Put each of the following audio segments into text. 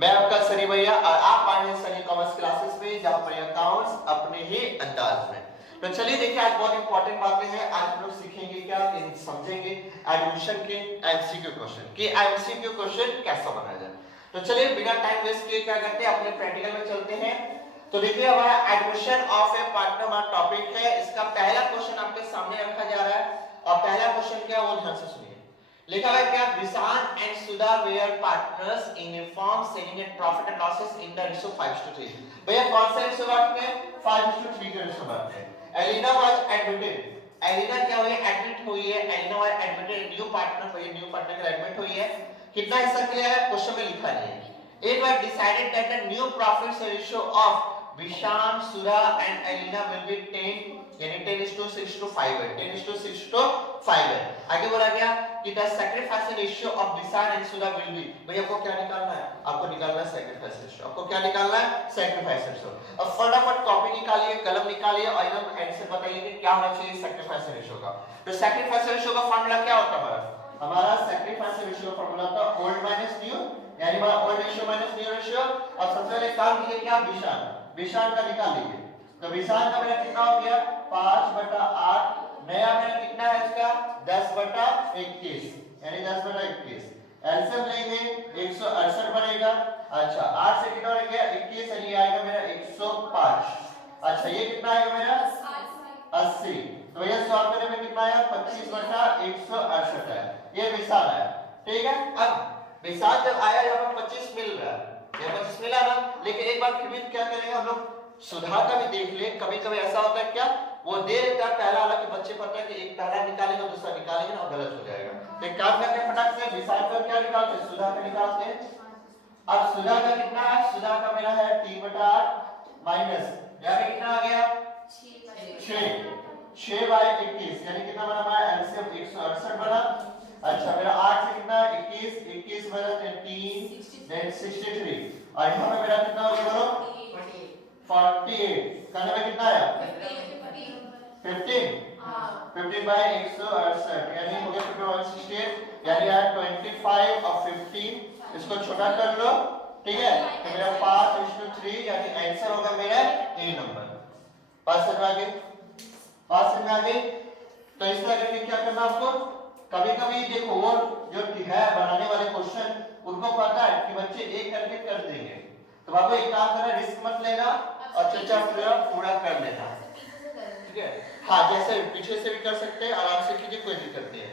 मैं आपका सनी भैया और आप आए हैं सनी कॉमर्स क्लासेस में, जहां पर अकाउंट्स अपने ही अंदाज में। तो चलिए देखिए, आज बहुत इंपॉर्टेंट बातें हैं। आज हम लोग सीखेंगे क्या, समझेंगे एडमिशन के एमसीक्यू क्वेश्चन कि एमसीक्यू क्वेश्चन कैसा बनाया जाए। तो चलिए बिना टाइम वेस्ट किए क्या करते हैं, अपने प्रैक्टिकल में चलते हैं। तो देखिए, हमारा एडमिशन ऑफ ए पार्टनर हमारा टॉपिक है। इसका पहला क्वेश्चन आपके सामने रखा जा रहा है और पहला क्वेश्चन क्या है वो ध्यान से सुनिए। लिखा है क्या, Vishan and Sudha were partners in a firm selling and profit and losses in the ratio 5:3। भैया कौन सा रेशियो बांटते हैं? 5:3 का रेशियो बांटते हैं। एलिना वाज एडमिटेड, एलिना क्या हुई? एडमिट हुई है। Elina was admitted new partner, भैया न्यू पार्टनर का एडमिट हुई है। कितना हिस्सा क्लियर है? क्वेश्चन में लिखा नहीं है। It was decided that the new profit ratio of Vishan, Sudha and Elena will be 10, यानी 10:6:5 है। 10:6:5 है। आगे बोला गया कि the sacrifice ratio of Vishan and Sudha will be, भैया आपको क्या निकालना है? आपको निकालना है sacrifice ratio। आपको क्या निकालना है? sacrifice ratio। अब फटाफट कॉपी निकालिए, कलम निकालिए और एकदम आंसर बताइए कि क्या होना चाहिए sacrifice ratio का। तो sacrifice ratio का फॉर्मूला क्या होता है? हमारा sacrifice ratio का फॉर्मूला था old minus new, यानी हमारा old ratio minus new ratio. अब सबसे पहले काम कीजिए क्या, विशान, विशान का निकाल लीजिए। तो विशान का मेरा कितना हो गया? 5/8। नया मेरा कितना है इसका? 10/21, यानी 10/21। एलसीएम लेंगे 168 बनेगा। अच्छा 8 से कितना हो गया? 21, यानी आएगा मेरा 105। अच्छा ये कितना आएगा मेरा? 80। तो ये 100 में कितना आया? 25/168 है। ये विशान है, ठीक है। अब विशाल जब आया यहाँ पर 25 मिल रहा है, ये 25 मिला ना, लेकिन एक बार फिर भी क्या करेंगे हम लोग, सुधा का भी देख ले। कभी कभी ऐसा होता है क्या, वो दे देता है पहला, हालांकि बच्चे पता है कि एक पहला निकालेंगे दूसरा निकालेंगे ना, गलत हो जाएगा। तो एक काम करते हैं, फटाक से विशाल का क्या निकालते हैं, सुधा का निकालते हैं। अब सुधा का कितना है? सुधा का मेरा है 3/8 माइनस यहाँ पे कितना आ गया? 6/21, यानी कितना बना हमारा? एलसीएम 168 बना। अच्छा मेरा 8 से कितना? 21, 21 बना 3, देन 63 और यहाँ पे मेरा कितना हो गया बोलो? 48। करने में कितना आया? 15। 15/168, यानी हो गया 168, यानी आया 25 और 15। इसको छोटा कर लो, ठीक है। तो मेरा 5:3, यानी आंसर होगा मेरा ए नंबर। पास में आ गए, पास में आ गए। तो इस तरह करके क्या करना आपको, कभी कभी देखो वो जो है बनाने वाले क्वेश्चन, उनको पता है कि बच्चे एक करके कर देंगे, तो बाबू एक काम करना, रिस्क मत लेना और चर्चा पूरा कर लेना, ठीक है। हाँ जैसे पीछे से भी कर सकते हैं, आराम से कीजिए, कोई दिक्कत नहीं है।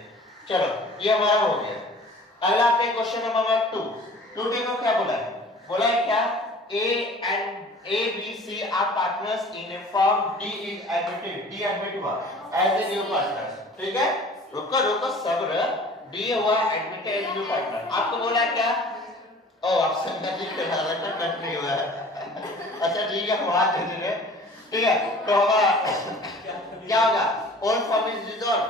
चलो ये हमारा हो गया। अगला आपका क्वेश्चन नंबर 2 देखो क्या बोला है। बोला है क्या, A B C are partners in a firm, D is admitted, D admitted हुआ as a new partner, ठीक है। रुको रुको सब्र, डी हुआ एडमिटेड न्यू पार्टनर। आपको बोला क्या? ओ ऑप्शन का लिख के डाला था, कट नहीं हुआ है। अच्छा ठीक है, हुआ धीरे, ठीक है। तो हमारा क्या होगा? ओल्ड फर्म इज डिसॉल्व,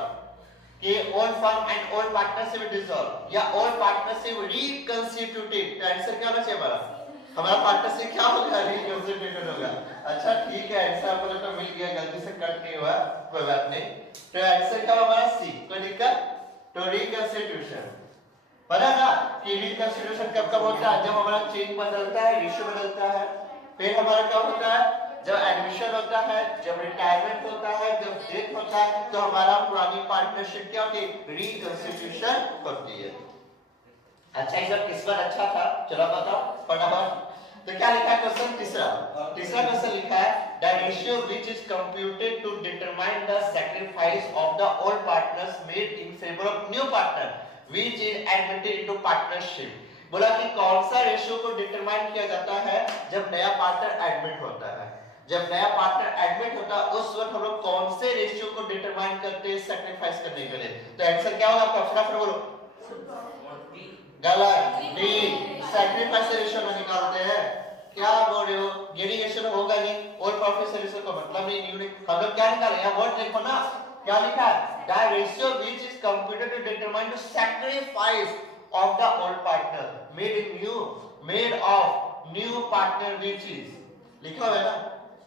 कि old firm and old partnership dissolve, या ओल्ड पार्टनरशिप रिकंस्टिट्यूटेड। आंसर क्या होना चाहिए हमारा? हमारा पार्टनरशिप क्या होगा? रिकंस्टिट्यूटेड होगा। अच्छा ठीक है, आंसर आपको तो मिल गया, गलती से कट नहीं हुआ, कोई बात नहीं। तो आंसर क्या हमारा सी, कोई दिक्कत? तो रिकंस्टिट्यूशन पता ना कि रिकंस्टिट्यूशन कब कब होता है? जब हमारा चेंज बदलता है, रेशियो बदलता है। फिर हमारा क्या होता है? जब एडमिशन होता है, जब रिटायरमेंट होता है, जब डेथ होता है, तो हमारा पुरानी पार्टनरशिप क्या होती है? रिकंस्टिट्यूशन होती है। अच्छा ये सब किस बार अच्छा था, चलो बताओ फटाफट। तो क्या लिखा है क्वेश्चन? तीसरा क्वेश्चन लिखा है, the ratio which is computed to determine the sacrifice of the old partners made in favor of new partner which is admitted into partnership। बोला कि कौन सा रेशियो को डिटरमाइन किया जाता है जब नया पार्टनर एडमिट होता है। जब नया पार्टनर एडमिट होता है उस वक्त हम लोग कौन से रेशियो को डिटरमाइन करते हैं सैक्रिफाइस करने के लिए? तो आंसर क्या होगा आपका? फटाफट बोलो। गलत, डी सैक्रिफाइस रेशियो में निकालते हैं। क्या बोल रहे हो? गेनिंग रेशियो होगा नहीं, ओल्ड प्रॉफिट रेशियो का मतलब नहीं, न्यू नहीं। हम लोग क्या निकाले? यहाँ वर्ड देखो ना, क्या लिखा है? The ratio which is computed to determine the sacrifice of the old partner made of new partner which is. लिखा हुआ है ना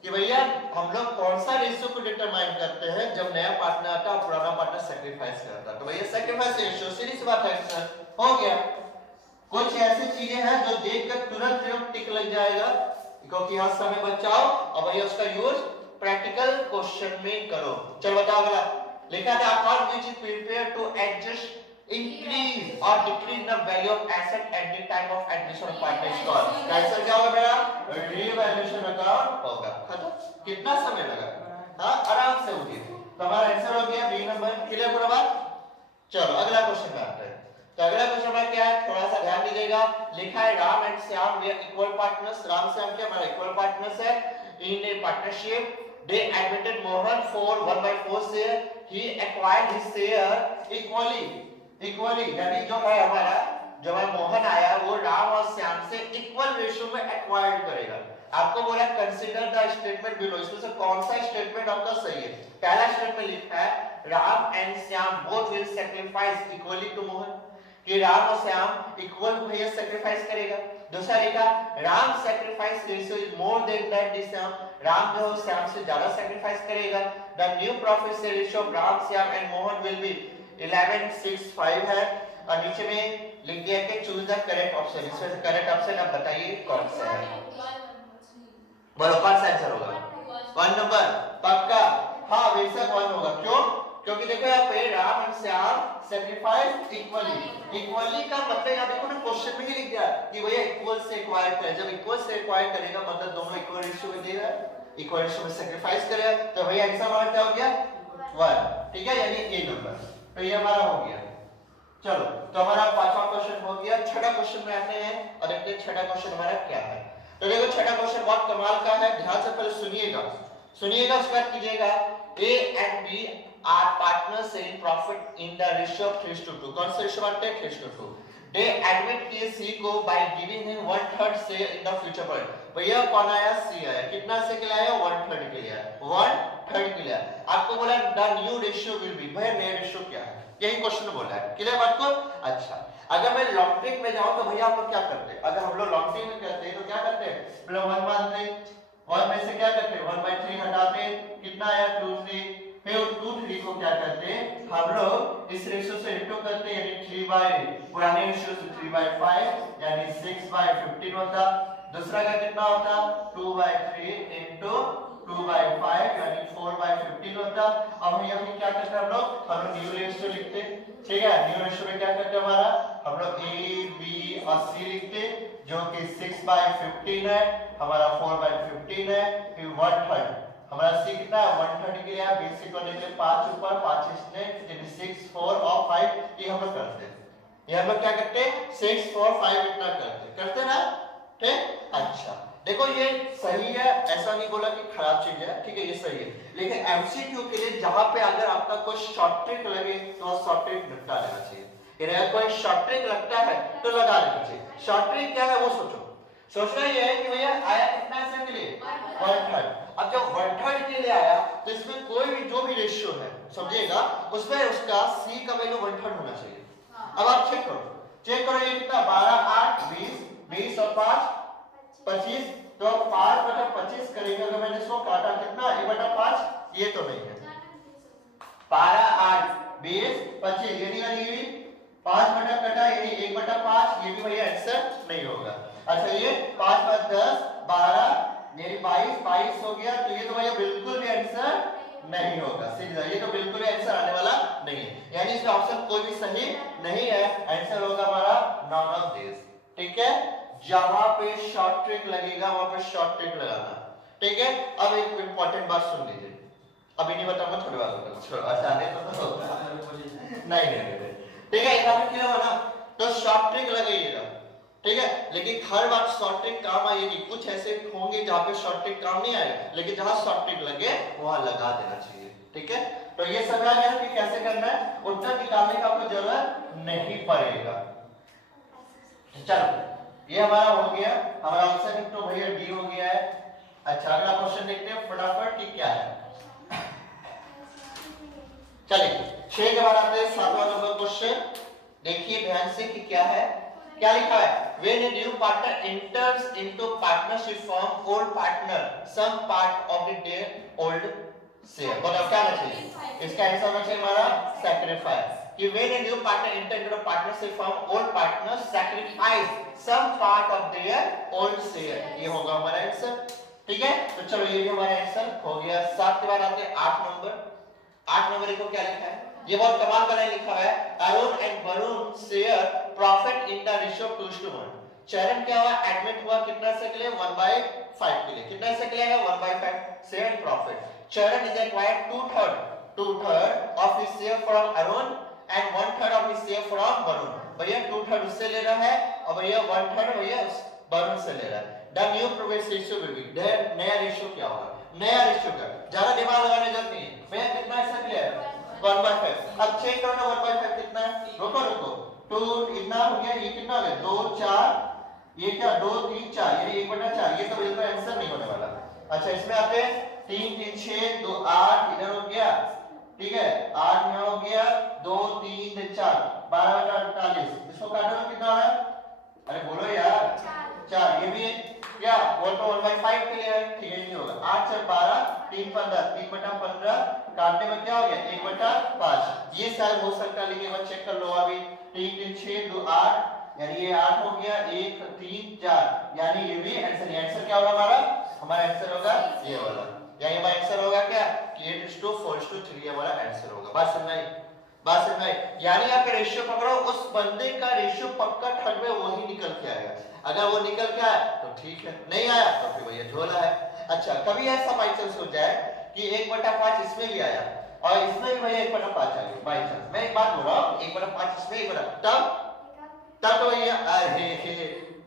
कि भैया हम लोग कौन सा रेशियो को डिटरमाइन करते हैं जब नया पार्टनर आता है और पुराना पार्टनर सैक्रिफाइस करता है। तो भैया सैक्रिफाइस रेशियो, सीधी सी बात है, हो गया। कुछ ऐसी चीजें हैं जो देखकर तुरंत जो टिक लग जाएगा, क्योंकि यहाँ समय बचाओ और भैया उसका यूज प्रैक्टिकल क्वेश्चन में करो। चलो बताओ अगला। लिखा था account which is prepare to adjust increase और decrease the value of asset at the time of admission of partner stock. Answer क्या होगा मेरा? रीवैल्यूएशन अकाउंट होगा। खत्म। कितना समय लगा? हाँ आराम से हो गया। तो हमारा आंसर हो गया बी नंबर। क्लियर पूरा बात? चलो अगला क्वेश्चन में आते हैं। तो अगला क्वेश्चन में क्या है, थोड़ा सा ध्यान दीजिएगा। लिखा है Ram and Shyam were equal partners. Ram Shyam क्या हमारा इक्वल पार्टनर्स है in a partnership. They admitted Mohan for 1/4 share. He acquired his share equally. यानी जो है हमारा जब मोहन आया वो राम और श्याम से इक्वल रेशियो में एक्वायर्ड करेगा। आपको बोला कंसीडर द स्टेटमेंट बिलो, इसमें से कौन सा स्टेटमेंट आपका सही है? पहला स्टेटमेंट लिखा है Ram and Shyam both will sacrifice equally to Mohan, कि राम और श्याम इक्वल भैया सैक्रिफाइस करेगा। दूसरा लिखा Ram sacrifice ratio is more than that the Shyam, Ram जो श्याम से ज्यादा सैक्रिफाइस करेगा। The new profit share ratio of Ram Shyam and Mohan will be 11:6:5 है। और नीचे में लिख दिया कि चूज द करेक्ट ऑप्शन। इसमें से करेक्ट ऑप्शन आप बताइए कौन सा है? बोलो कौन सा आंसर होगा? 1 नंबर पक्का? हाँ बेशक 1 होगा। क्यों? क्योंकि देखो यहाँ पे राम और श्याम सैक्रिफाइस इक्वली का मतलब यहाँ देखो ना क्वेश्चन में ही लिख दिया कि भैया इक्वल से एक्वायर करे। जब इक्वल से एक्वायर करेगा मतलब दोनों इक्वल रेशियो में दे रहा है, इक्वल रेशियो में सैक्रिफाइस करेगा, तो भैया आंसर हमारा क्या हो गया? 1। ठीक है, यानी ए नंबर। तो ये हमारा हो गया। चलो तो हमारा 5वां क्वेश्चन हो गया। छठा क्वेश्चन में आते हैं और देखते हैं छठा क्वेश्चन हमारा क्या है। तो देखो छठा क्वेश्चन बहुत कमाल का है, ध्यान से पहले सुनिएगा उसके बाद कीजिएगा। A and B are partners sharing profit in the ratio of 3:2। कौन सा रेशियो बांटते हैं? 3:2। They admit कि C को by giving him 1/3 share in the future पर। भैया कौन आया? C आया। कितना से के लिए आया? 1/3 के लिए आया। 1/3 के लिए। आपको बोला the new ratio will be, भैया नया रेशियो क्या है? यही क्वेश्चन बोला है। क्लियर बात को? अच्छा अगर मैं लॉन्ग ट्रिक में जाऊं तो भैया आप लोग क्या करते हैं? अगर हम लोग लॉन्ग ट्रिक में करते हैं तो क्या करते हैं? मतलब 1 मानते हैं, 1 में से क्या करते हैं? 1/3 हटाते हैं, कितना आया? 2/3। फिर 2/3 को क्या करते हैं हम लोग? इस रेशियो से इंटू करते हैं, यानी 3 पुराने रेशियो से 3/5 यानी 6/15 होता। दूसरा का कितना होता? 2/3 इंटू 2/5 यानी 4/15 होता। अब हम क्या करते हैं हम लोग न्यू रेशियो लिखते हैं। ठीक है, न्यू रेशियो में क्या करते हैं हमारा हम लोग ए बी और सी लिखते जो कि 6/15 है, हमारा 4/15 है, फिर 1/3 हमारा c कितना है? 1/3 के लिए बेसिक करने के लिए 5 ऊपर 5 इसने यानी 6 4 और 5 ये हम लोग करते हैं। ये हम लोग क्या करते हैं? 6 4 5 इतना करते ना। ठीक, अच्छा देखो ये सही है, ऐसा नहीं बोला कि खराब चीज है। ठीक है, ये सही है। लेकिन एमसीक्यू के लिए जहां पे अगर आपका कोई शॉर्ट ट्रिक लगे तो शॉर्ट ट्रिक निपटा लेना चाहिए। अगर कोई शॉर्ट ट्रिक लगता है तो लगा लेना चाहिए। शॉर्ट ट्रिक क्या है वो सोचना ये है कि भैया आया कितना से के लिए? 1/3। अब जब 1/3 के लिए आया तो इसमें कोई भी जो भी रेशियो है समझिएगा उसमें उसका c का वैल्यू 1/3 होना चाहिए। अब आप चेक करो ये कितना? 12 8 20 और 5 25। तो 5/25 करेंगे अगर मैंने इसको काटा कितना? 1/5 ये तो नहीं है। 12 8 20 25 यानी 5 बटा कटा यानी 1/5 ये भी भैया आंसर नहीं होगा। अच्छा ये 5 + 10 12 यानी 22 हो गया। तो ये तो भैया बिल्कुल भी आंसर नहीं होगा। सीधा ये तो बिल्कुल भी आंसर आने वाला नहीं है, यानी इसका ऑप्शन कोई भी सही नहीं है। आंसर होगा हमारा नॉन ऑफ दिस। ठीक है, जहां पे शॉर्ट ट्रिक लगेगा वहां पे शॉर्ट ट्रिक लगाना। ठीक है, अब एक इंपॉर्टेंट बात सुन लीजिए, अभी नहीं बताऊंगा थोड़ी बात होगा। छोड़ो, अच्छा नहीं तो नहीं। ठीक है, यहां पे क्या होगा ना तो शॉर्ट ट्रिक लगाइएगा। ठीक है, लेकिन हर बार शॉर्ट ट्रिक काम आएगी। कुछ ऐसे होंगे जहां पे शॉर्ट ट्रिक काम नहीं आएगा, लेकिन जहां शॉर्ट ट्रिक लगे वहां लगा देना चाहिए। ठीक है, तो ये समझ गया कि कैसे करना है। उत्तर निकालने का आपको जरूरत नहीं पड़ेगा। चलो ये हमारा हो गया, हमारा ऑप्शन तो भैया डी हो गया है। अच्छा अगला क्वेश्चन देखते हैं फटाफट कि क्या है। चलिए 6 के बाद आते हैं 7वां नंबर क्वेश्चन। देखिए ध्यान से कि क्या है। क्या लिखा है? When a new partner enters into partnership from old partner some part of their old share। बताओ क्या होना चाहिए? इसका आंसर होना चाहिए हमारा sacrifice। कि when a new partner enter into a partnership firm, old partners sacrifice some part of their old share. ये होगा हमारा आंसर। ठीक है, तो चलो ये भी हमारा आंसर हो गया। 7 के बाद आते हैं 8 नंबर। 8 नंबर को क्या लिखा है, ये बहुत कमाल का लिखा है, Arun and Varun share profit in the ratio 2:1। चरण क्या हुआ, एडमिट हुआ कितना से के लिए 1/5 के लिए, कितना से के लिए 1/5 शेयर प्रॉफिट। चरण is acquired 2/3 of his share from Arun and 1/3 of his share from Varun. भैया 2/3 उससे ले रहा है और भैया 1/3 भैया वरुण से ले रहा है। The new progress ratio will be, नया रेशियो क्या होगा, नया रेशियो का ज्यादा दिमाग लगाने जरूरत नहीं है। भैया कितना है सब क्लियर 1/5। अब चेक करो ना 1/5 कितना है, रुको 2 इतना हो गया, ये कितना हो गया 2 4, ये क्या 2 3 4, यानी 1/4। ये तो बिल्कुल आंसर नहीं होने वाला। अच्छा इसमें आते हैं 3 3 6 2 8 इधर हो गया, ठीक है 8 यहाँ हो गया, 2 3 4 12/48। इसको काटो तो कितना है, अरे बोलो यार 4। ये भी क्या वो तो 1/5 के लिए है, ठीक है नहीं होगा। 8 4 12 3 15 3/15 काटने में क्या हो गया 1/5। ये शायद हो सकता है, लेकिन एक बार चेक कर लो अभी। 3 3 6 2 8, यानी ये 8 हो गया, 1 3 4, यानी ये भी आंसर। आंसर क्या होगा हमारा आंसर होगा ये वाला, यानी हमारा आंसर होगा क्या 8:4:3 हमारा आंसर होगा। बात समझ में आई। यानी आप रेशियो पकड़ो, उस बंदे का रेशियो पक्का ठग में वही निकल के आएगा। अगर वो निकल के आया तो ठीक है, नहीं आया तो फिर भैया झोला है। अच्छा कभी ऐसा बाई चांस हो जाए कि 1/5 इसमें भी आया और इसमें भी भैया 1/5 आ गया, बाई चांस मैं एक बात बोल रहा हूं 1/5 इसमें 1/5, तब तो भैया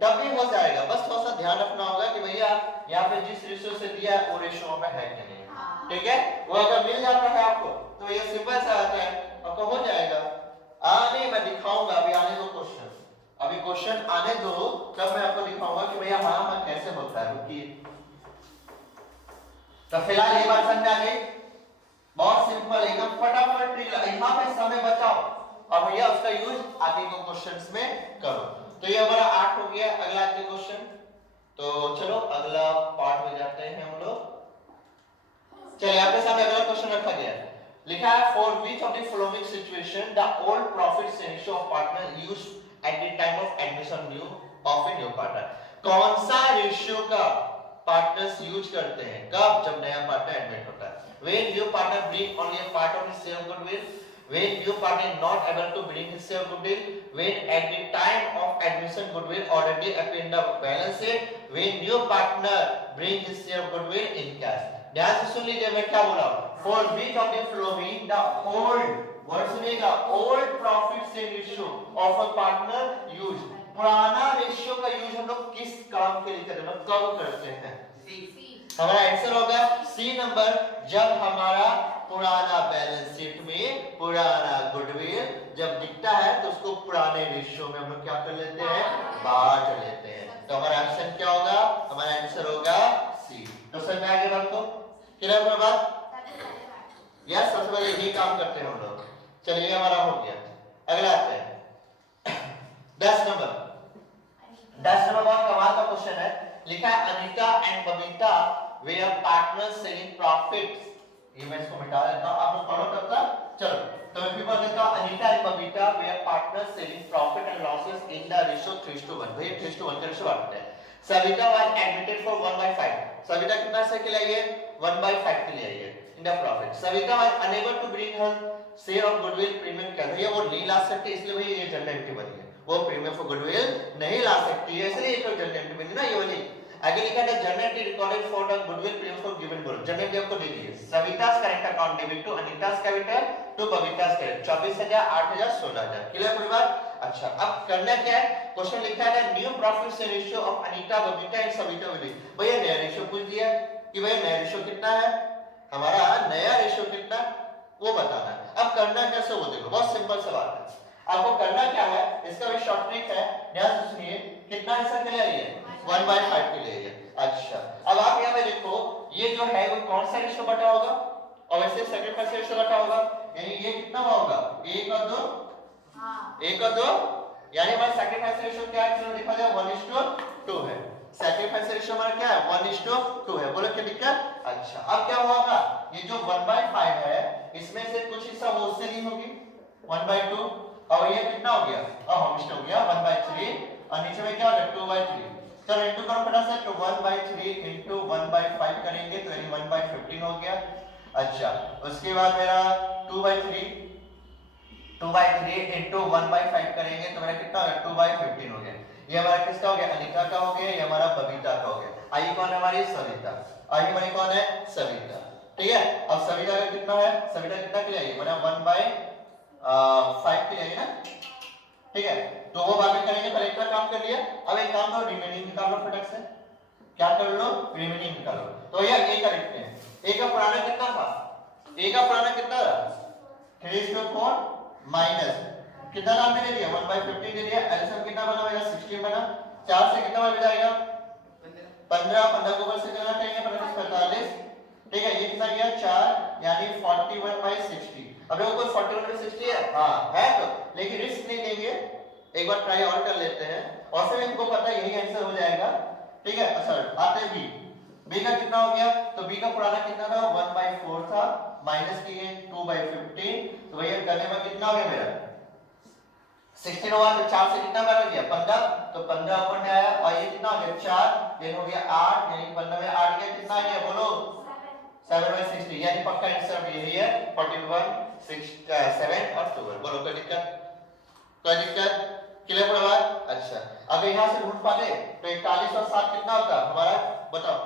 तब भी हो जाएगा। बस थोड़ा सा ध्यान रखना होगा कि भैया यहाँ पे जिस रेशियो से दिया वो रेशियो में है कि नहीं, ठीक है। वो अगर मिल जाता है आपको तो ये सिंपल सा आता है, आपको हो जाएगा। नहीं मैं दिखाऊंगा, अभी आने दो क्वेश्चन, अभी क्वेश्चन आने दो तब मैं आपको दिखाऊंगा कि भैया हाँ कैसे होता है। रुकिए, तो फिलहाल ये बात समझ आ गई, बहुत सिंपल एकदम फटाफट ट्रिक। यहाँ पे समय बचाओ और भैया उसका यूज आगे के क्वेश्चंस में करो। तो ये हमारा 8 हो गया। अगला आते क्वेश्चन, तो चलो अगला पार्ट में जाते हैं हम लोग। चलिए आपके सामने अगला क्वेश्चन रखा गया है, लिखा है for which of the following situation the old profit ratio of partner used eight the time of admission new of a new partner. कौन सा रेशियो का पार्टनर्स यूज करते हैं कब, जब नया पार्टनर एडमिट होता है। When new partner bring only a part of his share of goodwill, when new partner not able to bring his share of goodwill, when at the time of admission goodwill already appear in the balance sheet, when new partner bring his share of goodwill in cash। ध्यान से सुन लीजिए मैं क्या बोल रहा हूँ। For which of the following the old word सुनिएगा, old profit share ratio of a partner used, पुराना रेशियो का यूज हम लोग किस काम के लिए करते हैं, कब करते हैं। हमारा आंसर होगा सी नंबर, जब हमारा पुराना बैलेंस शीट में पुराना गुडविल जब दिखता है तो उसको पुराने रेशियो में हम लोग क्या कर लेते हैं, बांट लेते हैं। तो हमारा आंसर क्या होगा, हमारा आंसर होगा सी। तो समझ में आ गया बात को, क्लियर है बात। यस सबसे पहले यही काम करते हैं हम लोग। चलिए हमारा हो गया। अगला आते हैं 10 नंबर। 10 नंबर बहुत कमाल का क्वेश्चन है, लिखा है Anita and Babita they are partners selling profits. ये मैं इसको मिटा देता हूं, आप लोग पढ़ो तब तक। चलो तो मैं फिर बोल देता हूं, Anita and Babita they are partners selling profit and losses in the ratio 3:1। भैया 3:1 का रेशियो बांटते हैं। Savita was admitted for 1/5। Savita कितना से के लिए 1/5 के लिए आई है in the profit. Savita was unable to bring her share of goodwill premium क्या भैया वो नहीं ला सकती, इसलिए भैया ये जनरल एंट्री बनी है, वो प्रीमियम फॉर गुडविल नहीं ला सकती है, इसलिए ये तो जनरल एंट्री बनी ना ये वाली। आगे लिखा है journal entry recorded for the goodwill premium for given good. Journal entry आपको दे दी है, Savita's current account debit to Anita's capital to Babita's current 24,000 8,000 16,000। Clear पूरी बात। अच्छा अब करना क्या है, क्वेश्चन लिखा है new profit share ratio of Anita Babita and Savita will. भैया नया रेशियो पूछ दिया कि भैया नया रेशियो कितना है, हमारा नया रेशियो कितना वो बताना है। अब करना कैसे वो देखो, बहुत सिंपल सा बात है। आपको करना क्या है, इसका भी शॉर्ट ट्रिक है, ध्यान से सुनिए। कितना हिस्सा के लिए है 1/5 के लिए है। अच्छा अब आप यहाँ पे देखो ये जो है वो कौन सा रेशियो बटा होगा, और वैसे सेक्रीफाइस रेशियो बटा होगा, यानी ये कितना होगा 1 और 2। हाँ 1 और 2, यानी हमारा सेक्रीफाइस रेशियो क्या है, चलो देखा जाए 1:2 है। सेक्रीफाइस रेशियो हमारा क्या है 1:2 है। बोलो क्या दिक्कत। अच्छा अब क्या होगा, ये जो 1/5 है इसमें से कुछ हिस्सा वो उससे ली होगी, 1/2 और ये कितना हो गया, और होमिस्ट हो गया 1/3 और नीचे में क्या हो गया 2/3। चलो इनटू करो फटाफट, तो 1/3 इनटू 1/5 करेंगे तो यानी 1/15 हो गया। अच्छा उसके बाद मेरा 2/3 इनटू 1/5 करेंगे तो मेरा कितना हो गया 2/15 हो गया। ये हमारा किसका हो गया, अनिका का हो गया, ये हमारा बबीता का हो गया। आई कौन है हमारी, सविता। आई हमारी कौन है, सविता। ठीक है, अब सविता का कितना है, सविता कितना के लिए आई मैंने 1/5 के लिए आई ना। ठीक है, तो वो बाद में करेंगे, पहले इतना काम कर लिया। अब एक काम करो, रिमेनिंग निकाल लो फटाक से। क्या कर लो, रिमेनिंग निकालो। तो यार ए का लिखते हैं, ए का पुराना कितना था, ए का पुराना कितना था 3:4 माइनस कितना नाम दे दिया 1/15 दे दिया। एलसीएम कितना बना मेरा 16 बना। 4 से कितना बन जाएगा 15, 15 को ऊपर से कितना करेंगे 45। ठीक है, ये कितना गया 4 यानी 41/60। अब देखो कोई 41/60 है, हां है तो, लेकिन रिस्क नहीं लेंगे, एक बार ट्राई और कर लेते हैं और फिर इनको पता है यही आंसर हो जाएगा। ठीक है, अच्छा आते हैं बी का कितना हो गया, तो बी का पुराना कितना था 1/4 था, माइनस किए 2/15, तो भैया करने में कितना हो गया मेरा 16 हुआ, तो 4 से कितना बन गया 15, तो 15 ऊपर में आया और ये कितना हो गया 4 देन हो गया 8 यानी 15 में 8 गया, कितना आ गया बोलो 7/60 यानी पक्का आंसर यही है 41, 6, 7 और 12। बोलो कोई दिक्कत क्लियर हुआ बात। अच्छा अगर यहां से ढूंढ पाते तो 41 और 7 कितना होता हमारा बताओ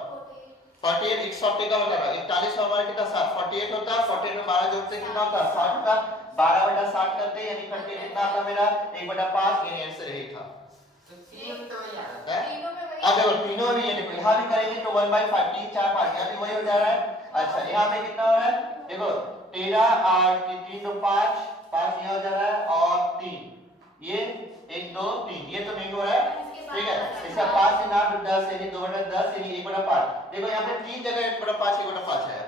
48, 140 का होता है 41 और हमारा कितना 7 48 होता है, 48 में 12 जोड़ते कितना होता 60 होता, 12/60 करते यानी करके कितना आता मेरा 1/5 यानी आंसर यही था। तो तीन तो यार अब देखो तीनों में ये देखो यहां भी करेंगे तो 1/5 3 4 5 यहां भी वही हो जा रहा है। अच्छा यहां पे कितना हो रहा है देखो 13 और 3 तो 5 5 यहां हो जा रहा है और 3 ये 1 2 3 ये तो नहीं हो रहा है। ठीक है, इसका 5 से 9 10 यानी 2/10 यानी 1/5। देखो यहां पे 3 जगह 1/5 1/5 है।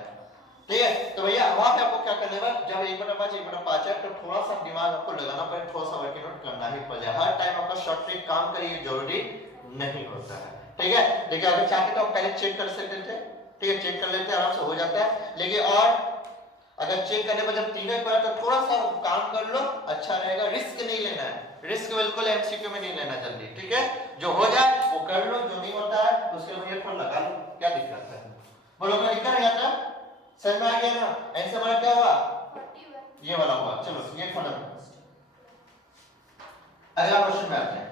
ठीक है, तो भैया वहां पे आपको क्या करना है जब 1/5 1/5 है तो थोड़ा सा दिमाग आपको लगाना पड़े, थोड़ा सा वर्किंग आउट करना ही पड़ेगा। हर टाइम आपका शॉर्ट ट्रिक काम करिए जरूरी नहीं होता है। ठीक है, देखिए अगर चाहते तो आप पहले चेक कर सकते थे। ठीक है, चेक कर लेते आराम से हो जाता है, लेकिन और अगर चेक करने पर जब तीनों पर तो थोड़ा सा काम कर लो अच्छा रहेगा। रिस्क नहीं लेना है, रिस्क बिल्कुल एमसीक्यू में नहीं लेना जल्दी। ठीक है, जो हो जाए वो कर लो, जो नहीं होता है उसके लिए ईयरफोन लगा लो, क्या दिक्कत है। बोलो क्या दिक्कत है आता समझ में आ गया ना। आंसर हमारा क्या हुआ 41 ये वाला हुआ। चलो ये खत्म, अगला क्वेश्चन में आते हैं।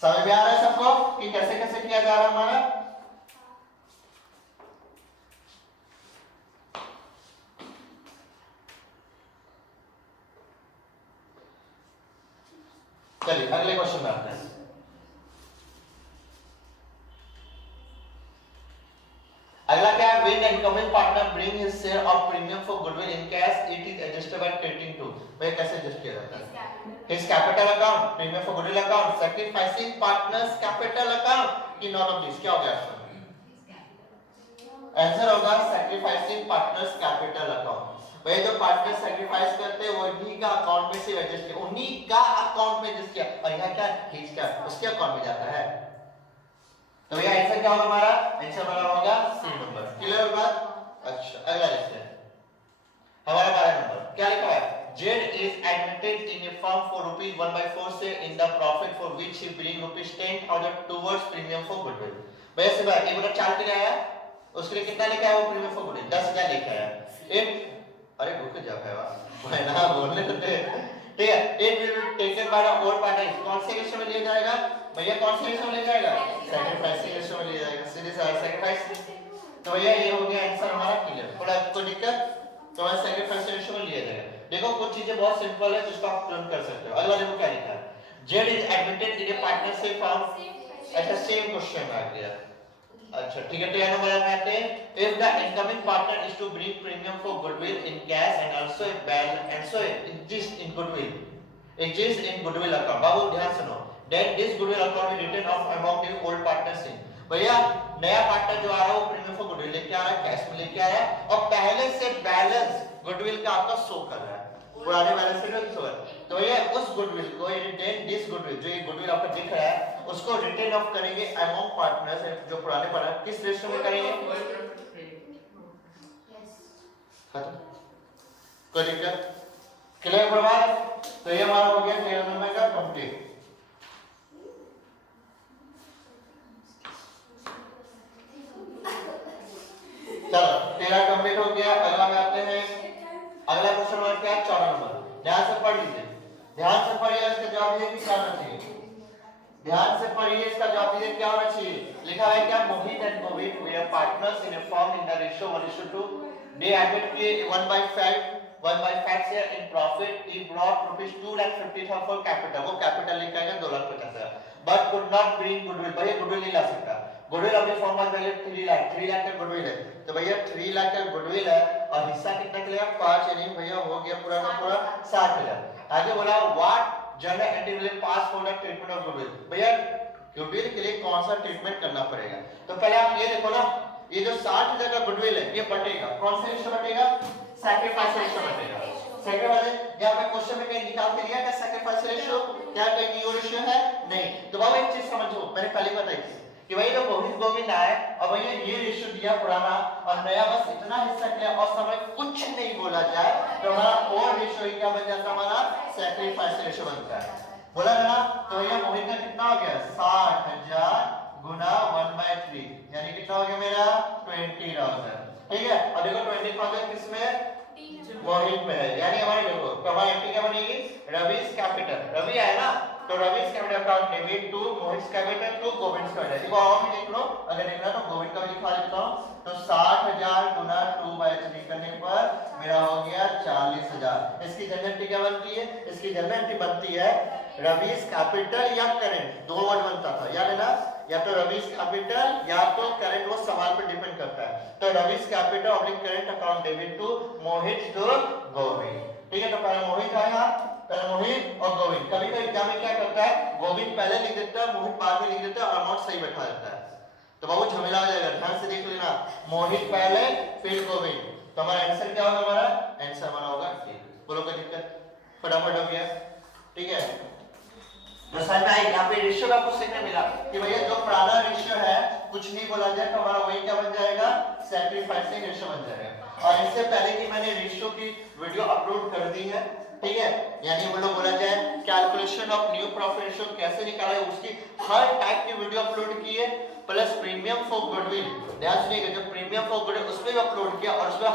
समझ में आ रहा है सबको कि कैसे कैसे किया जा रहा है हमारा। चलिए अगले क्वेश्चन में आते हैं। अगला क्या है, when incoming partner bring his share of premium for goodwill in cash, it is adjusted by crediting to। भाई कैसे एडजस्ट किया जाता है, his capital account, premium for goodwill account, sacrificing partners capital account, कि none of these क्या हो गया answer होगा sacrificing partners capital account। भाई जो पार्टनर सैक्रिफाइस करते हैं वो उन्हीं का अकाउंट में से एडजस्ट किया, उन्हीं का अकाउंट में एडजस्ट किया, और यहाँ क्या हिज का उसके अकाउंट में जाता है। तो भैया आंसर क्या होगा हमारा, आंसर हमारा होगा सी नंबर। क्लियर बात। अच्छा अगला देखते हैं हमारा 12 नंबर क्या लिखा है, Z is admitted in a firm for ₹1/4 से इन the profit for which he bring ₹10,000 towards premium for goodwill. भैया से बात 1/4 के लिए आया, उसके लिए कितना लिखा है वो प्रीमियम फॉर गुडविल 10,000 लिखा है। एक अरे रुक जा भाई ना बोलने दे। ठीक है, it will be taken by the old partner, कौन से रेशियो में लिया जाएगा भैया, कौन से रेशियो में लिया जाएगा सैक्रिफाइसिंग रेशियो में लिया जाएगा, सीधे सैक्रिफाइस। तो भैया ये हो गया आंसर हमारा क्लियर। थोड़ा कोई दिक्कत तो हमारा सैक्रिफाइस रेशियो में लिया जाएगा। देखो कुछ चीजें बहुत सिंपल है जिसको आप तुरंत कर सकते हो। अगला देखो क्या लिखा है, Z is admitted in a partnership firm. अच्छा सेम क्वेश्चन आ गया। अच्छा ठीक है, तो यहाँ नंबर में आते हैं, if the incoming partner is to bring premium for goodwill in cash and also a balance and so exist in goodwill account। बाबू ध्यान सुनो, that this goodwill account will written off among the old partners in। भैया नया partner जो आ रहा है वो premium for goodwill लेके आ रहा है, कैश में लेके आ रहा है और पहले से बैलेंस गुडविल का आपका शो कर रहा है, पुराने बैलेंस से शो कर। तो ये उस गुडविल को रिटेन दिस गुडविल जो ये गुडविल आपको दिख रहा है उसको रिटेन ऑफ करेंगे अमंग पार्टनर्स, जो पुराने पार्टनर किस रेशियो में करेंगे खत्म, कोई दिक्कत? क्लियर प्रभात? तो ये हमारा हो गया 13 नंबर का कंप्लीट। चलो 13 कंप्लीट हो गया। अगला में आते हैं, अगला क्वेश्चन हमारा क्या है 14 नंबर। ध्यान से पढ़ लीजिए, ध्यान से पढ़िए, इसका जवाब ये क्या होना चाहिए, ध्यान से पढ़िए, इसका जवाब ये क्या होना चाहिए। लिखा है क्या, Mohit and Govind way are partners in a firm in the ratio 1:2। They added K 1/5 share in profit. He brought ₹2,50,000 for capital, वो कैपिटल लेकर आएगा 2,50,000, but could not bring goodwill. भैया गुडविल नहीं ला सकता, गुडविल अपने फॉर्म में वैल्यू 3 लाख का गुडविल है, तो भैया 3 लाख का गुडविल है और हिस्सा कितना मिलेगा 5, यानी भैया हो गया पूरा का पूरा 60,000। आगे बोला what general anti will pass for the treatment of goodwill. भैया गुडविल के लिए कौन सा ट्रीटमेंट करना पड़ेगा, तो पहले आप ये देखो ना, ये जो 60,000 का गुडविल है ये बटेगा कौन से रेशियो बटेगा, सैक्रिफाइस रेशियो बटेगा। सेकंड यहाँ पे क्वेश्चन में कहीं निकाल के दिया क्या सैक्रिफाइस रेशियो, क्या कहीं न्यू रेशियो है नहीं। तो बाबा एक चीज समझो, मैंने पहले बताई थी कि भाई जो गोविंद आए और भैया ये रेशियो दिया पुराना और नया, बस इतना हिस्सा किया और समय कुछ नहीं बोला जाए तो हमारा और रेशियो क्या बन जाता है, हमारा सैक्रिफाइस रेशियो बनता है। बोला ना, तो भैया मोहित का कितना हो गया 60,000 गुना 1/3, यानी कितना हो गया मेरा 20,000। ठीक है, और देखो 20,000 किसमें, मोहित में है, यानी हमारे देखो तो हमारी एंट्री क्या बनेगी, रवीज कैपिटल, रवि आया ना, तो Ravi's capital account debit to Mohit capital to Govind capital. देखो और भी देख लो, अगर देखना तो गोविंद का भी लिखा देता हूं, तो 60,000 गुना 2/3 करने पर मेरा हो गया 40,000। इसकी जनरल एंट्री क्या बनती है, इसकी जनरल एंट्री बनती है रवीज कैपिटल या करंट, दो वर्ड बनता था याद है ना, या तो रवीज कैपिटल या तो करंट, वो सवाल पर डिपेंड करता है। तो Ravi's capital oblique current account debit to Mohit to Govind. ठीक है, तो पहले मोहित आया, पहले मोहित और गोविंद। कभी कभी एग्जाम में क्या करता है, गोविंद पहले लिख देता है, मोहित बाद में लिख देता है और अमाउंट सही बैठा देता है, तो बहुत झमेला हो जाएगा। ध्यान से देख लेना, मोहित पहले फिर गोविंद, तो हमारा आंसर क्या होगा, हमारा आंसर हमारा होगा ठीक। बोलो कोई दिक्कत, फटाफट हो गया। ठीक है, तो समझ में आई, यहाँ पे रेशियो का आपको सीखने मिला कि भैया जो पुराना रेशियो है कुछ नहीं बोला जाए तो हमारा वही क्या बन जाएगा, सैक्रिफाइसिंग रेशियो बन जाएगा। और इससे पहले कि मैंने रेशियो की वीडियो अपलोड कर दी है, ठीक है, यानी हम लोग बोला जाए calculation of new profit ratio कैसे निकाला है, उसकी हर टाइप की वीडियो अपलोड की है, प्लस प्रीमियम फॉर गुडविल, ध्यान सुनिएगा, जो प्रीमियम फॉर गुडविल उसमें भी अपलोड किया और उसमें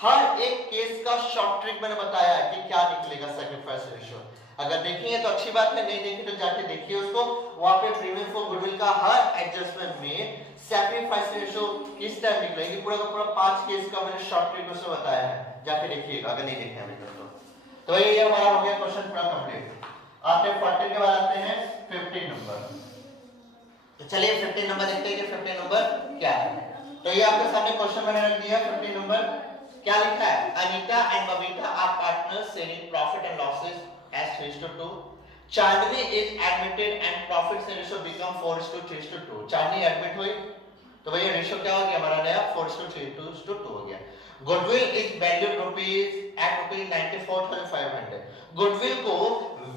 हर एक केस का शॉर्ट ट्रिक मैंने बताया है कि क्या निकलेगा सैक्रिफाइस रेशियो। अगर देखेंगे तो अच्छी बात है, नहीं देखें तो जाके देखिए उसको, वहां पे प्रीमियम फॉर गुडविल का हर एडजस्टमेंट में सैक्रिफाइस रेशियो किस टाइप निकलेगी पूरा का पूरा 5 केस का मैंने शॉर्ट ट्रिक उसमें बताया है, जाके देखिएगा अगर नहीं देखे अभी तक तो ये हमारा हो गया क्वेश्चन पूरा कंप्लीट। आते 14 के बाद आते हैं 15 नंबर। तो चलिए 15 नंबर देखते हैं कि 15 नंबर क्या है। तो ये आपके सामने क्वेश्चन मैंने रख दिया। 15 नंबर क्या लिखा है, Anita and Babita are partners sharing profit and losses as 3:2. Chandni is admitted and profits and ratio become 4:3:2. Chandni admit हुई तो भैया रेशियो क्या हो गया हमारा नया 4:3:2 हो गया। Goodwill is valued ₹94,500। गुडविल को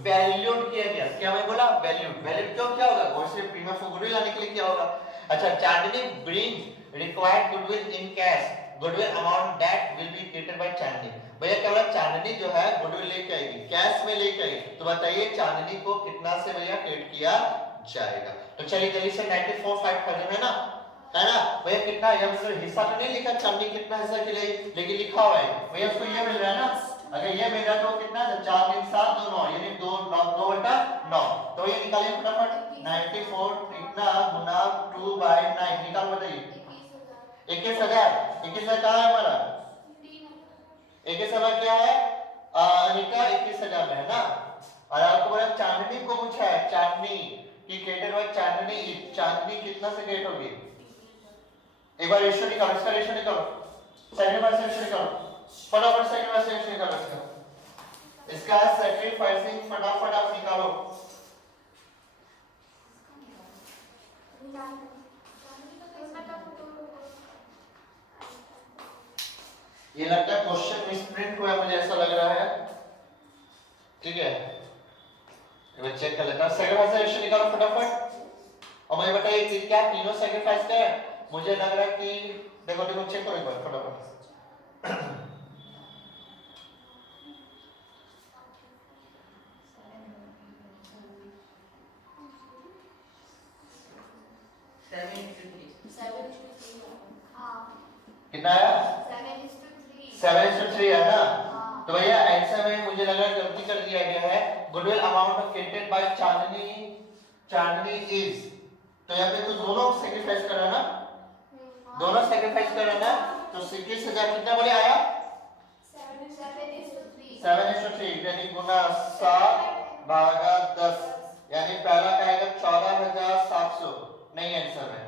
वैल्यूड किया गया, क्या मैं बोला वैल्यूड, वैल्यूड क्यों क्या होगा, और सिर्फ प्रीमियम फॉर गुडविल लाने के लिए क्या होगा। अच्छा, Chandni bring required goodwill in cash, goodwill amount that will be created by Chandni. भैया क्या बोला, चांदनी जो है गुडविल लेके आएगी, कैश में लेके आएगी, तो बताइए चांदनी को कितना से भैया क्रिएट किया जाएगा। तो चलिए जल्दी से 94,500 है ना भैया, कितना हिस्सा तो नहीं लिखा चांदनी कितना हिस्सा के लिए, लेकिन लिखा हुआ है भैया उसको ये मिल रहा है ना, अगर ये मिल रहा है तो कितना 4 3 7 2 9 यानी 2/9। तो ये निकालिए फटाफट, 94 कितना गुना 2/9 निकाल बताइए, 21,000। 21,000 कहाँ है हमारा, 21,000 क्या है अनिका 21,000 में है ना। और आपको बोला चांदनी को पूछा है, चांदनी की क्रिएटेड हुआ चांदनी, चांदनी कितना से क्रिएट होगी, एक बार रेशियो निकालो, इसका रेशियो निकालो, सैक्रिफाइस रेशियो निकालो फटाफट, सैक्रिफाइस रेशियो निकालो इसका सैक्रिफाइसिंग फटाफट आप निकालो। ये लगता है क्वेश्चन मिसप्रिंट हुआ मुझे ऐसा लग रहा है, ठीक है मैं चेक कर लेता हूं। सैक्रिफाइस रेशियो निकालो फटाफट और मुझे बताइए कि क्या तीनों सैक्रिफाइस का है, मुझे लग रहा है कि देखो चेक करो एक बार फटाफट amount created by Chandni is, तो यहाँ पे तो दोनों सैक्रिफाइस कर रहा ना, दोनों सैक्रिफाइस कर रहा ना, तो 21,000 कितना बोले आया 7:3 यानी गुना 7 भागा 10 यानी पहला का आएगा 14,700 नहीं आंसर है,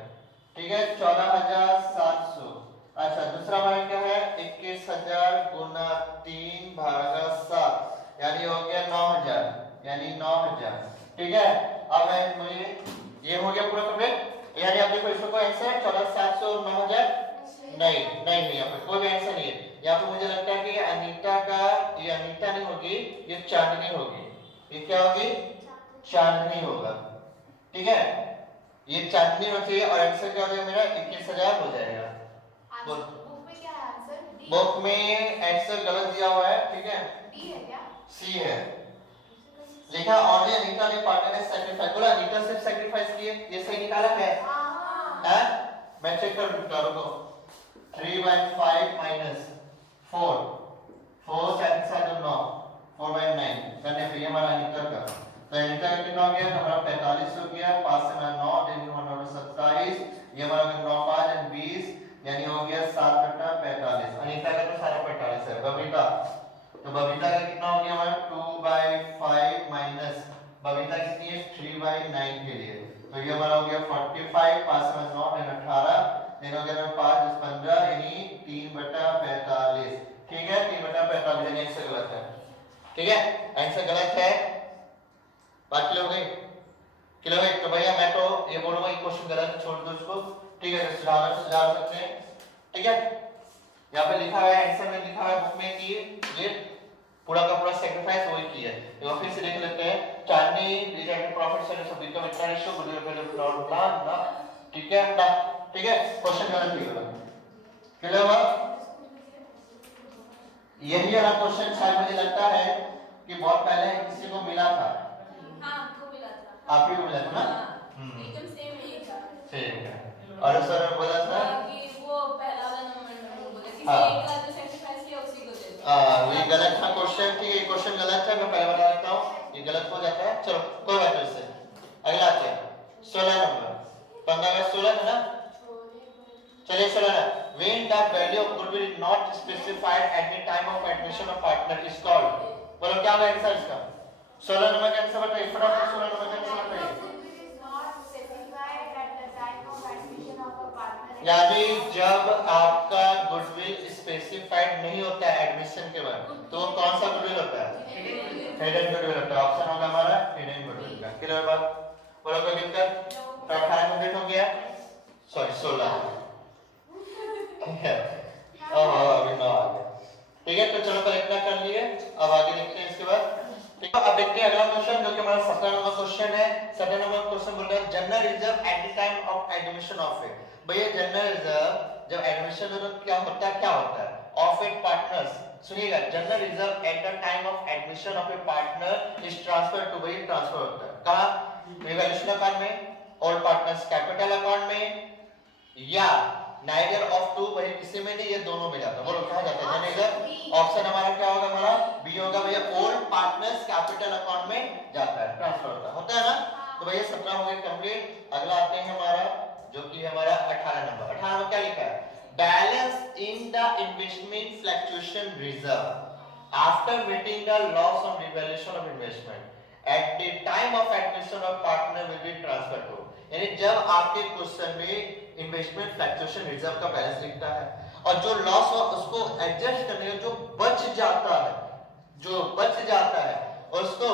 ठीक है 14,700। अच्छा दूसरा हमारा क्या है 21,000 गुना 3 भागा 7 यानी हो गया 9,000 यानी 9,000, ठीक है। अब मुझे ये हो गया पूरा कंप्लीट, यानी आप देखो इसको आंसर 14,700 और 9,000 नहीं यहाँ पे कोई भी आंसर नहीं है। यहाँ पे मुझे लगता है कि अनीता का, ये अनीता नहीं होगी, ये चांदनी होगी, ये क्या होगी चांदनी होगा, ठीक है ये चांदनी होना चाहिए और आंसर क्या हो जाएगा मेरा 21,000 हो जाएगा। बुक में क्या है आंसर? बुक में आंसर गलत दिया हुआ है, ठीक है डी है क्या सी है लिखा ओनली अनीता ने पार्टनर ने सैक्रिफाइस, बोला अनीता सिर्फ सैक्रिफाइस किए, ये सही निकाला है हैं? मैं चेक कर लूंगा रुको 3/5 minus 4 7 9 4/9 करने पे ये हमारा अनीता का, तो अनीता का कितना हो गया हमारा 45 हो गया, 5 से 9 देन 27 ये हमारा 9 5 और 20 यानी हो गया 7/45। अनीता का तो सारा 45 है। बबीता, तो बबीता का कितना हो गया हमारा 2/5 माइनस बबीता कितनी है 3/9 के लिए, तो ये हमारा हो गया 45 5 से 9 देन 18 देन हो गया 5 15 यानी 3/45, ठीक है 3/45 यानी आंसर गलत है, ठीक है आंसर गलत है। बाकी लोग गए तो भैया मैं तो ये बोलूंगा ये क्वेश्चन गलत है, छोड़ दो इसको, ठीक है सुधार सकते हैं, ठीक है। यहाँ पे लिखा हुआ है आंसर में लिखा हुआ है बुक में कि ये पूरा का पूरा सैक्रिफाइस वही किया है। तो फिर से देख लेते हैं चांदनी रिजल्ट प्रॉफिट से सब बिकम इतना रेशियो गुड वैल्यू नॉट ना, ठीक है ना, ठीक है क्वेश्चन गलत ही होगा, क्लियर हुआ? यही वाला क्वेश्चन शायद मुझे लगता है कि बहुत पहले किसी को मिला था, हां को मिला था, आप ही को मिला था ना, एकदम सेम यही था, सेम है। और सर बोला था कि वो पहला वाला नंबर बोले कि एक का जो सैक्रिफाइस किया उसी को दे दो, ये गलत था क्वेश्चन, ठीक है क्वेश्चन गलत है, मैं पहले बता देता हूं ये गलत हो जाता है। चलो कोई बात नहीं, इससे अगला आते हैं 16 नंबर 15 का 16 है ना, चलिए 16 when the value of goodwill is not specified at the time of admission of partner is called, बोलो क्या होगा आंसर इसका 16 नंबर का आंसर बताइए फटाफट, 16 नंबर का आंसर बताइए। यानी जब आपका गुडविल स्पेसिफाइड नहीं होता है एडमिशन के बाद, तो कौन सा गुडविल होता है हिडन गुडविल होता है, ऑप्शन होगा हमारा हिडन गुडविल का, क्लियर बात? बोलो कोई दिक्कत? तो 18 कंप्लीट हो गया, सॉरी 16 ठीक है अभी 9 आ गया, ठीक है तो चलो पहले इतना कर लिए, अब आगे देखते हैं इसके बाद, ठीक है। अब देखते हैं अगला क्वेश्चन जो कि हमारा 17 नंबर क्वेश्चन है। 17 नंबर क्वेश्चन बोल रहा है general reserve at the time of admission of it, भैया जनरल रिजर्व जब एडमिशन में क्या होता है ऑफ इट पार्टनर्स, सुनिएगा general reserve at the time of admission of a partner is transfer to, भाई ट्रांसफर होता है कहां रिवैल्यूएशन अकाउंट में, ऑल पार्टनर्स कैपिटल अकाउंट में या नाइदर ऑफ टू, भाई किसी में नहीं ये दोनों में जाता है, बोलो कहां जाता है जनरल? ऑप्शन हमारा क्या होगा हमारा बी होगा भैया, ऑल पार्टनर्स कैपिटल अकाउंट में जाता है, ट्रांसफर होता है ना। तो भैया 17 हो गए कंप्लीट। अगला आते हैं हमारा जो कि हमारा 18 नंबर, 18 नंबर क्या लिखा है balance in the investment fluctuation reserve after meeting the loss on revaluation of investment at the time of admission of partner will be transfer to, यानी जब आपके क्वेश्चन में इन्वेस्टमेंट फ्लक्चुएशन रिजर्व का balance लिखता है और जो लॉस हो उसको एडजस्ट करने का जो बच जाता है उसको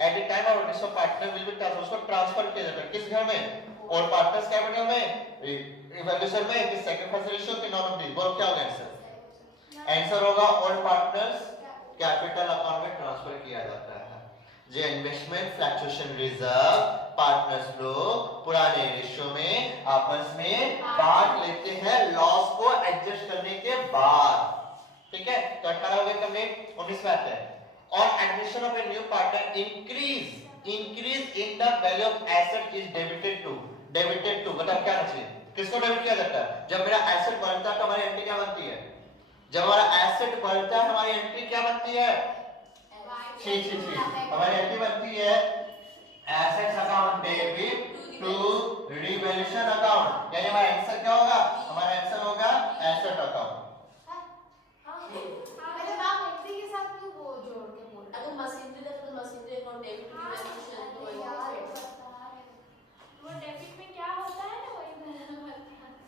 eight the time of admission of partner will be transfer, उसको ट्रांसफर किया जाता है किस घर में, और पार्टनर्स कैपिटल में, इवैल्यूएशन में, कि सैक्रिफाइस रेशियो के नॉन ऑफ दी, बोलो क्या होगा आंसर? आंसर होगा ऑल पार्टनर्स कैपिटल अकाउंट में ट्रांसफर किया जाता है। जो इन्वेस्टमेंट फ्लक्चुएशन रिजर्व पार्टनर्स लोग पुराने रेशियो में आपस में बांट लेते हैं लॉस को एडजस्ट करने के बाद, ठीक है। तो 18 हो गए कंप्लीट। 19 में आते हैं on admission of a new partner increase in the value of asset is debited to, मतलब क्या चाहिए किसको डेबिट किया जाता है? जब मेरा एसेट बढ़ता है तो हमारी एंट्री क्या बनती है? जब हमारा एसेट बढ़ता है हमारी एंट्री क्या बनती है? छी हमारी एंट्री बनती है assets account debit to revaluation account, यानी हमारा आंसर क्या होगा? हमारा आंसर होगा एसेट अकाउंट।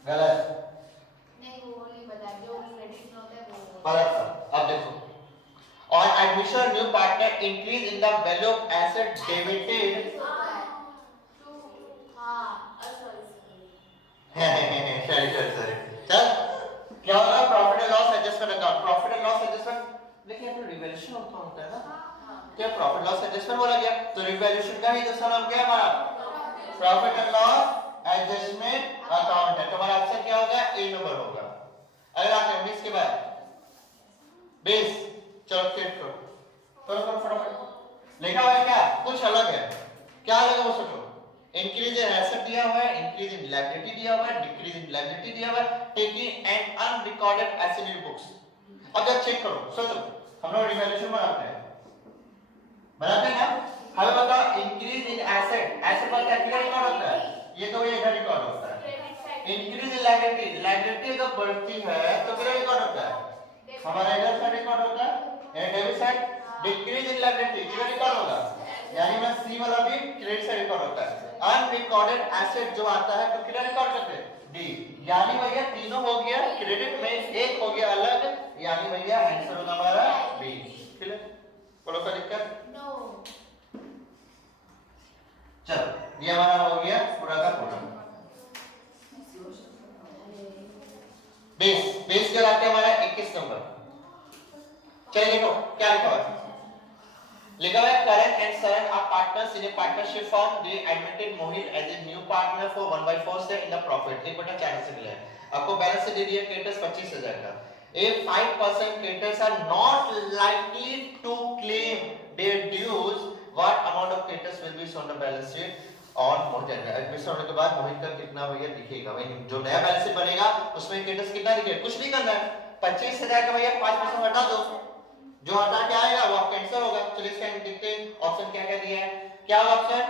गलत नहीं, वो नहीं बता, जो क्रेडिट में होता है वो गलत। अब देखो, on admission new partner increase in the value of asset debited sorry चल क्या होगा? Profit and loss adjustment account, profit and loss adjustment देखिए तो रिवैल्यूएशन होता है ना, क्या प्रॉफिट लॉस एडजस्टमेंट बोला गया, तो रिवैल्यूएशन का ही दूसरा नाम क्या है हमारा? Profit and loss adjustment account है। तुम्हारा ऑप्शन क्या होगा? ए नंबर होगा। अगला आता है 19 के बाद 20। चलो चेक करो, करो फटाफट। लिखा हुआ है क्या? कुछ अलग है। क्या अलग है वो सोचो। इंक्रीज इन एसेट दिया हुआ है, इंक्रीज इन लायबिलिटी दिया हुआ है, डिक्रीज इन लायबिलिटी दिया हुआ है, taking and unrecorded asset in books. अब जब चेक करो, सोचो हम लोग रिवैल्यूएशन बनाते हैं ना, हमें बताओ इंक्रीज इन एसेट, एसेट पर क्या रिकॉर्ड होता है? ये तो ये इधर रिकॉर्ड होता है। इंक्रीज इन लायबिलिटी, लायबिलिटी जब बढ़ती है तो किधर रिकॉर्ड होता है? हमारा इधर साइड रिकॉर्ड होता है, debit side. Decrease in liability किधर रिकॉर्ड होगा? यानी मैं सी वाला भी क्रेडिट साइड रिकॉर्ड होता है। अनरिकॉर्डेड एसेट जो आता है तो किधर रिकॉर्ड करते हैं? डी। यानी भैया तीनों हो गया क्रेडिट में, एक हो गया अलग, यानी भैया आंसर होगा हमारा बी। क्लियर? बोलो कोई दिक्कत? नो। चलो ये हमारा हो गया पूरा का पूरा। बेस के लाते हमारा 21 नंबर। चलिए देखो क्या लिखा हुआ है। लिखा हुआ है Karan and Saran are partners in a partnership firm, they admitted Mohit as a new partner for 1/4 से इन द प्रॉफिट। 1/4 से मिला है आपको। बैलेंस से दे दिया क्रेडिटर्स 25,000 का। If 5% creditors are not likely to claim their dues, what amount of creditors will be shown the balance sheet on Mohit? Admission होने के बाद मोहित का कितना भैया दिखेगा? भाई जो नया बैलेंस शीट बनेगा उसमें क्रेडिटर्स कितना दिखेगा? कुछ नहीं करना है, 25,000 का भैया 5% हटा दो, जो हटा के आएगा वो कैंसिल होगा। चलिए इसका देखते हैं ऑप्शन क्या क्या दिया है। क्या होगा ऑप्शन?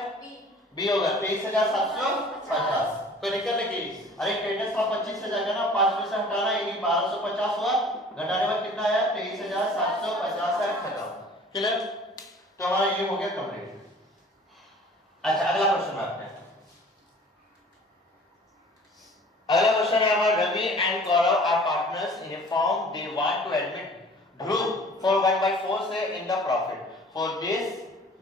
बी होगा 23,750। कोई दिक्कत नहीं। अरे क्रेडिटर्स का 25,000 का ना 5% हटाना, यानी 1250 हुआ, घटाने में कितना आया? 23,750 है, खत्म। क्लियर? तो हमारा ये हो गया कंप्लीट। अच्छा अगला क्वेश्चन आते हैं। अगला क्वेश्चन है हमारा Ravi and Gaurav are partners in a firm, they want to admit Group for 1/4 से in the profit. For this,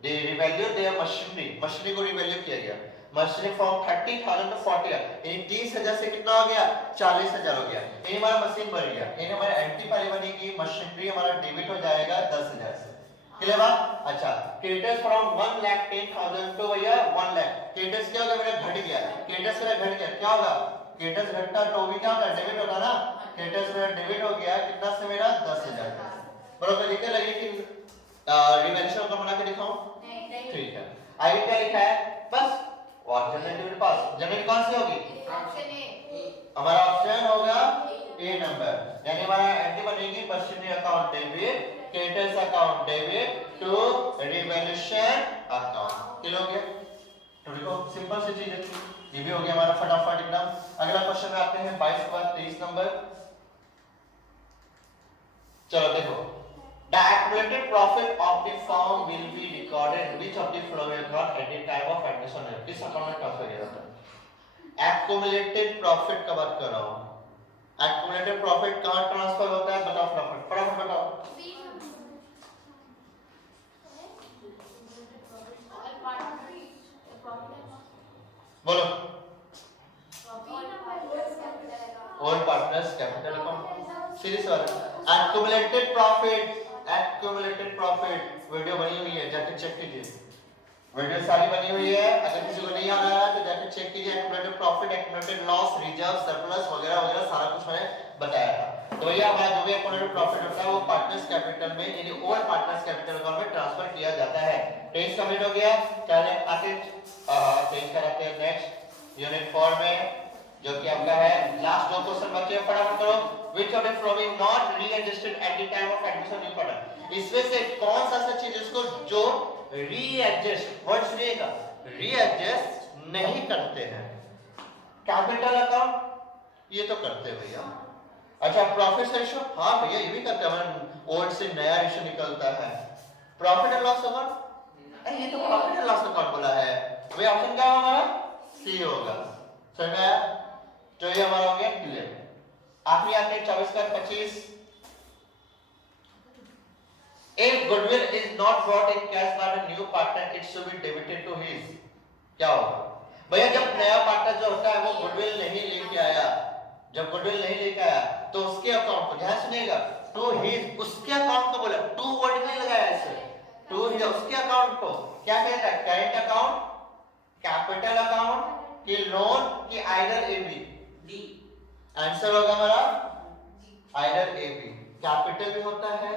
they revalue their machinery. Machinery को रिवैल्यू किया गया। Machinery from 30,000 to 40,000। यानी 30,000 से कितना हो गया? 40,000 हो गया। यानी हमारा मशीन बढ़ गया। यानी हमारा एंट्री पहले बनेगी, मशीनरी हमारा डेबिट हो जाएगा 10,000 से। क्लियर बात? अच्छा क्रेडिटर्स फ्रॉम 1,10,000 to भैया 1 लाख। क्रेडिटर्स क्या हो गया? मेरा घट गया। क्रेडिटर्स मेरा घट गया, क्या होगा? क्रेडिटर्स घटता तो भी क्या होता है? डेबिट होता ना। क्रेडिटर्स मेरा डेबिट हो गया कितना से? मेरा 10,000। बराबर लिखने लगे कि रिवैल्यूएशन का बना के दिखाऊं? नहीं। ठीक है। आगे क्या लिखा है? बस और जनरल डेबिट पास। जनरल कौन सी होगी? Option A. हमारा ऑप्शन होगा ए नंबर। यानी हमारा एंट्री बनेगी machinery account debit, creditors account debit to revaluation account. Clear हो गया? तो देखो सिंपल सी चीज है, ये भी हो गया हमारा फटाफट एकदम। अगला क्वेश्चन में आते हैं 22 के बाद 23 नंबर। चलो देखो, the accumulated profit of the firm will be recorded which of the following account at the time of admission? किस अकाउंट में ट्रांसफर किया जाता है? accumulated profit का बात कर रहा हूँ। accumulated profit कहाँ ट्रांसफर होता है? बताओ फटाफट फटाफट बताओ। बोलो। all partners capital account। Series वाला accumulated profit वीडियो बनी हुई है, जाके चेक कीजिए। वीडियो सारी बनी हुई है, अगर किसी को नहीं आ रहा है तो जाके चेक कीजिए। accumulated profit, accumulated loss, reserve, surplus वगैरह वगैरह सारा कुछ मैंने बताया था। तो भैया हमारा जो भी accumulated profit होता है वो पार्टनर्स कैपिटल में यानी ओल्ड पार्टनर्स कैपिटल अकाउंट में ट्रांसफर किया जाता है। टेस्ट कंप्लीट हो गया। चलिए आगे टेस्ट कराते हैं नेक्स्ट यूनिट 4 में। जो कि आपका है लास्ट दो क्वेश्चन बचे हैं, फटाफट करो। Which of the following not readjusted at the time of admission important? इसमें से कौन सा सच है जिसको जो readjust वर्ड सुनिएगा readjust नहीं करते हैं? कैपिटल अकाउंट ये तो करते हैं भैया। अच्छा प्रॉफिट रेशियो, हाँ भैया ये भी करते हैं, ओल्ड से नया रेशियो निकलता है। प्रॉफिट एंड लॉस अकाउंट, अरे ये तो प्रॉफिट एंड लॉस अकाउंट बोला है भैया, ऑप्शन क्या होगा हमारा? सी होगा। समझ में आया? तो ये हमारा हो गया क्लियर। आखिरी आते 24 का 25। If goodwill is not brought in cash by the new partner, it should be debited to his। क्या होगा भैया? जब नया पार्टनर जो होता है वो गुडविल नहीं लेके आया, जब गुडविल नहीं लेके आया तो उसके अकाउंट को, ध्यान सुनिएगा, टू हिज, उसके अकाउंट को बोला, टू वर्ड नहीं लगाया ऐसे, टू हिज उसके अकाउंट को क्या कहता है? करेंट अकाउंट, कैपिटल अकाउंट की लोन की आइडर एबी। डी आंसर होगा हमारा आइडर एबी। कैपिटल भी होता है,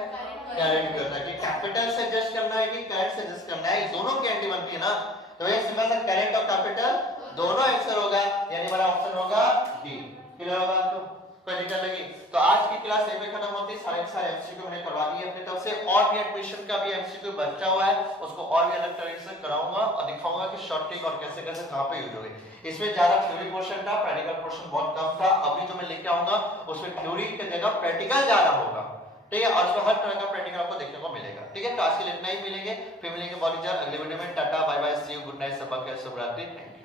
करेंट भी होता है। कि कैपिटल से एडजस्ट करना है कि करेंट से एडजस्ट करना है, दोनों की एंट्री बनती है ना। तो ये सिंपल सा करेंट और कैपिटल दोनों आंसर होगा, यानी हमारा ऑप्शन होगा डी। क्लियर होगा आपको? कोई दिक्कत लगी? तो आज की क्लास यहीं पे खत्म होती है। सारे एमसीक्यू मैंने करवा दिए अपनी तरफ से, और भी एडमिशन का भी एमसीक्यू बचा हुआ है, उसको और भी अलग तरीके से कराऊंगा और दिखाऊंगा कि शॉर्ट ट्रिक और कैसे कैसे कहां पे यूज होगी। इसमें ज्यादा थ्योरी पोर्शन था, प्रैक्टिकल पोर्शन बहुत कम था। अभी जो मैं लेके आऊंगा उसमें थ्योरी की जगह प्रैक्टिकल ज्यादा होगा, ठीक है, और उसमें हर तरह का प्रैक्टिकल आपको देखने को मिलेगा। ठीक है, तो आज के लिए इतना ही, मिलेंगे फिर मिलेंगे बहुत जल्द अगले वीडियो में। Tata bye bye, see you, good night, सबका शुभ रात्रि, थैंक यू।